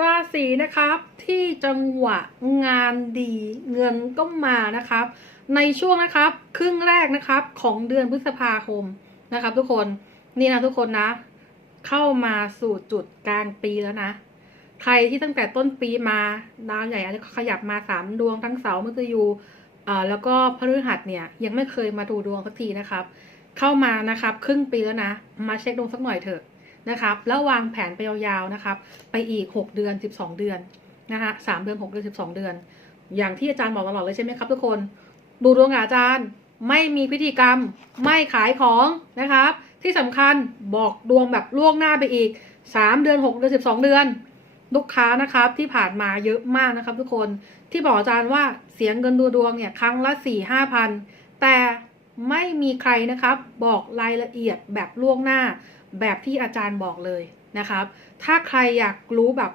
ราศีนะครับที่จังหวะงานดีเงินก็มานะครับ ในช่วงนะครับครึ่งแรกนะครับของเดือนพฤษภาคมนะครับ ทุกคนนี่นะทุกคนนะ เข้ามาสู่จุดกลางปีแล้วนะใครที่ตั้งแต่ต้นปีมาดาวใหญ่อาจจะขยับมาสามดวงทั้งเสาร์มฤตยูอ่าแล้วก็พฤหัสเนี่ยยังไม่เคยมาดูดวงสักทีนะครับ เข้ามานะครับ ครึ่งปีแล้วนะ มาเช็คดวงสักหน่อยเถอะ นะครับ แล้ววางแผนไปยาวๆนะครับ ไปอีก 6 เดือน 12 เดือนนะคะสามเดือน 6 เดือน 12 เดือน อย่างที่อาจารย์บอกตลอดเลยใช่ไหมครับทุกคน ดูดวงอาจารย์ไม่มีพิธีกรรม ไม่ขายของนะครับ ที่สำคัญบอกดวงแบบล่วงหน้าไปอีก 3 เดือน 6 เดือน 12 เดือน ลูกค้านะครับที่ผ่านมาเยอะมากนะครับ ทุกคนที่บอกอาจารย์ว่าเสียงเงินดูดวงเนี่ยครั้งละ4ี่ห้าพันแต่ไม่มีใครนะครับบอกรายละเอียดแบบล่วงหน้า แบบที่อาจารย์บอกเลยนะครับ ถ้าใครอยากรู้แบบ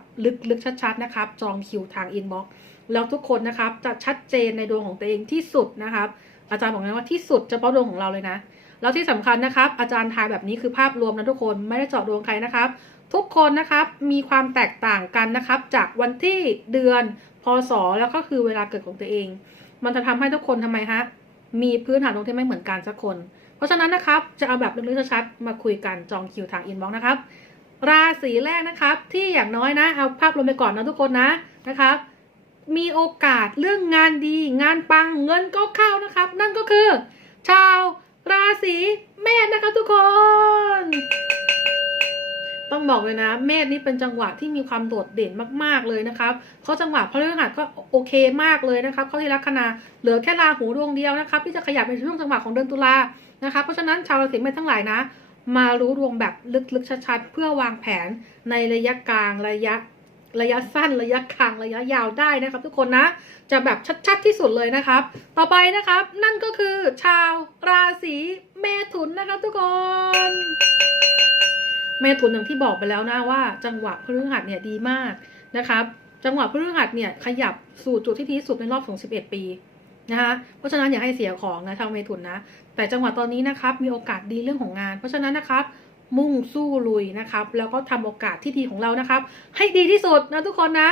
ลึกๆชัดๆนะครับ จองคิวทางอินบ็อกซ์แล้วทุกคนนะครับจะชัดเจนในดวงของตัวเองที่สุดนะครับ อาจารย์บอกเลยว่าที่สุดเฉพาะดวงของเราเลยนะ แล้วที่สำคัญนะครับ อาจารย์ทายแบบนี้คือภาพรวมนะทุกคนไม่ได้เจาะดวงใครนะครับ ทุกคนนะครับมีความแตกต่างกันนะครับ จากวันที่เดือนพศแล้วก็คือเวลาเกิดของตัวเอง มันจะทำให้ทุกคนทำไมฮะมีพื้นฐานดวงที่ไม่เหมือนกันสักคน ราะฉะนั้นนะครับจะเอาแบบลึกๆชัดๆมาคุยกันจองคิวทางอินบ็อกซ์นะครับ ราศีแรกนะครับ ที่อย่างน้อยนะเอาภาพรวมไปก่อนนะทุกคนนะนะครับ มีโอกาสเรื่องงานดีงานปังเงินก็เข้านะครับ นั่นก็คือ ชาวราศีเมษนะครับทุกคน ต้องบอกเลยนะ เมษนี่เป็นจังหวะที่มีความโดดเด่นมากๆเลยนะครับเพราะจังหวะพฤหัสก็โอเคมากเลยนะครับเขาที่ลัคนาเหลือแค่ราหูดวงเดียวนะครับที่จะขยับในช่วงจังหวะของเดือนตุลานะครับเพราะฉะนั้นชาวราศีเมษทั้งหลายนะ มารู้ดวงแบบลึกๆชัดๆเพื่อวางแผนในระยะกลางระยะระยะสั้นระยะกลางระยะยาวได้นะครับทุกคนนะ จะแบบชัดๆที่สุดเลยนะครับ ต่อไปนะครับนั่นก็คือชาวราศีเมถุนนะครับทุกคน เมถุนอย่างที่บอกไปแล้วนะว่า จังหวะพฤหัสเนี่ยดีมากนะครับจังหวะพฤหัสเนี่ยขยับสู่จุดที่ดีที่สุดในรอบของ11ปีนะคะเพราะฉะนั้นอย่าให้เสียของนะชาวเมถุนนะ แต่จังหวะตอนนี้นะครับมีโอกาสดีเรื่องของงาน เพราะฉะนั้นนะครับมุ่งสู้ลุยนะครับ แล้วก็ทำโอกาสที่ดีของเรานะครับ ให้ดีที่สุดนะทุกคนนะ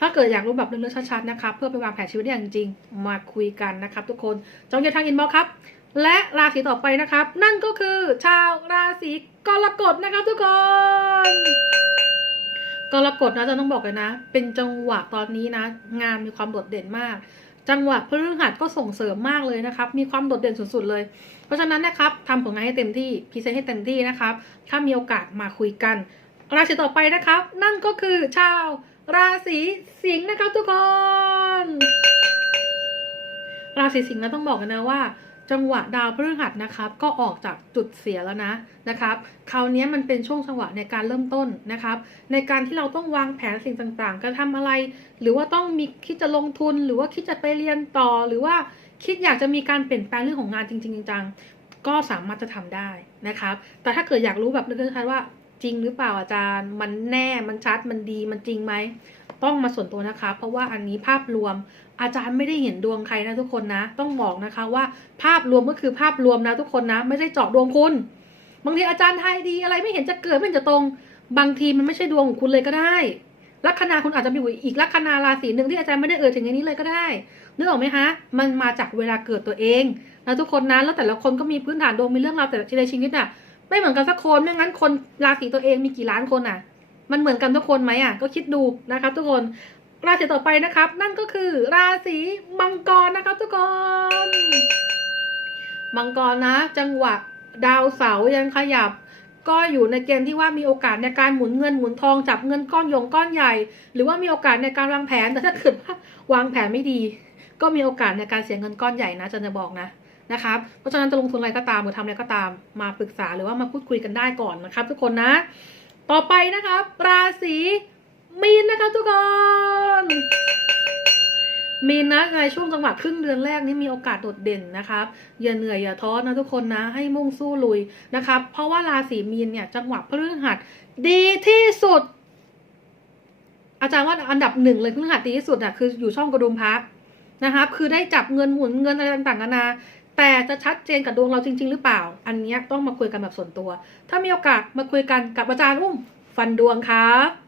ถ้าเกิดอยากรู้แบบเรื่องๆชัดๆนะครับ เพื่อไปวางแผนชีวิตได้อย่างจริงมาคุยกันนะครับ ทุกคนจองเยนทางอินบ็อกครับ และราศีต่อไปนะครับ นั่นก็คือชาวราศีกรกฎนะครับทุกคนกรกฎนะจะต้องบอกเลยนะ เป็นจังหวะตอนนี้นะ งานมีความโดดเด่นมาก จังหวะพฤหัสก็ส่งเสริมมากเลยนะครับ มีความโดดเด่นสุดๆเลย เพราะฉะนั้นนะครับทำผลงานให้เต็มที่พรีเซนต์ให้เต็มที่นะครับ ถ้ามีโอกาสมาคุยกัน ราศีต่อไปนะครับ นั่นก็คือชาวราศีสิงห์นะครับทุกคน ราศีสิงห์นะต้องบอกกันนะว่า จังหวะดาวพฤหัสนะครับก็ออกจากจุดเสียแล้วนะนะครับคราวนี้มันเป็นช่วงจังหวะในการเริ่มต้นนะครับ ในการที่เราต้องวางแผนสิ่งต่างๆจะทำอะไร หรือว่าต้องมีคิดจะลงทุน หรือว่าคิดจะไปเรียนต่อ หรือว่าคิดอยากจะมีการเปลี่ยนแปลงเรื่องของงานจริงๆจังๆก็สามารถจะทำได้นะครับ แต่ถ้าเกิดอยากรู้แบบลึกๆชัดๆว่า จริงหรือเปล่าอาจารย์ มันแน่ มันชัด มันดี มันจริงไหม ต้องมาส่วนตัวนะคะ เพราะว่าอันนี้ภาพรวม อาจารย์ไม่ได้เห็นดวงใครนะทุกคนนะ ต้องบอกนะคะว่าภาพรวมก็คือภาพรวมนะทุกคนนะ ไม่ใช่เจาะดวงคุณ บางทีอาจารย์ทายดีอะไรไม่เห็นจะเกิดไม่เห็นจะตรง บางทีมันไม่ใช่ดวงของคุณเลยก็ได้ลัคนาคุณอาจจะมีอีกลัคนาราศีหนึ่งที่อาจารย์ไม่ได้เอ่ยถึงในนี้เลยก็ได้นึกออกไหมคะมันมาจากเวลาเกิดตัวเองนะทุกคนนะแล้วแต่ละคนก็มีพื้นฐานดวงมีเรื่องราวแต่ละในชีวิตอะ ไม่เหมือนกันสักคนไม่งั้นคนราศีตัวเองมีกี่ล้านคนอะ มันเหมือนกันทุกคนไหมอะ ก็คิดดูนะครับ ทุกคนราศีต่อไปนะครับ นั่นก็คือราศีมังกรนะครับ ทุกคนมังกรนะ จังหวะดาวเสายังขยับ ก็อยู่ในเกณฑ์ที่ว่ามีโอกาสในการหมุนเงินหมุนทองจับเงินก้อนยงก้อนใหญ่ หรือว่ามีโอกาสในการวางแผนแต่ถ้าเกิดว่าวางแผนไม่ดี ก็มีโอกาสในการเสียเงินก้อนใหญ่นะจะจะบอกนะ นะครับเพราะฉะนั้นจะลงทุนอะไรก็ตามหรือทำอะไรก็ตามมาปรึกษาหรือว่ามาพูดคุยกันได้ก่อนนะครับ ทุกคนนะ ต่อไปนะครับ ราศีมีนนะครับทุกคนมีนนะในช่วงจังหวะครึ่งเดือนแรกนี้มีโอกาสโดดเด่นนะครับอย่าเหนื่อยอย่าท้อนะทุกคนนะให้มุ่งสู้ลุยนะครับ เพราะว่าราศีมีนเนี่ยจังหวะพฤหัสดีที่สุด อาจารย์ว่าอันดับหนึ่งเลยพฤหัสดีที่สุดอะคืออยู่ช่องกระดุมพระนะครับ คือได้จับเงินหมุนเงินอะไรต่างๆนานา แต่จะชัดเจนกับดวงเราจริง ๆ หรือเปล่า อันนี้ต้องมาคุยกันแบบส่วนตัว ถ้ามีโอกาสมาคุยกันกับอาจารย์อุ้มฟันดวงครับ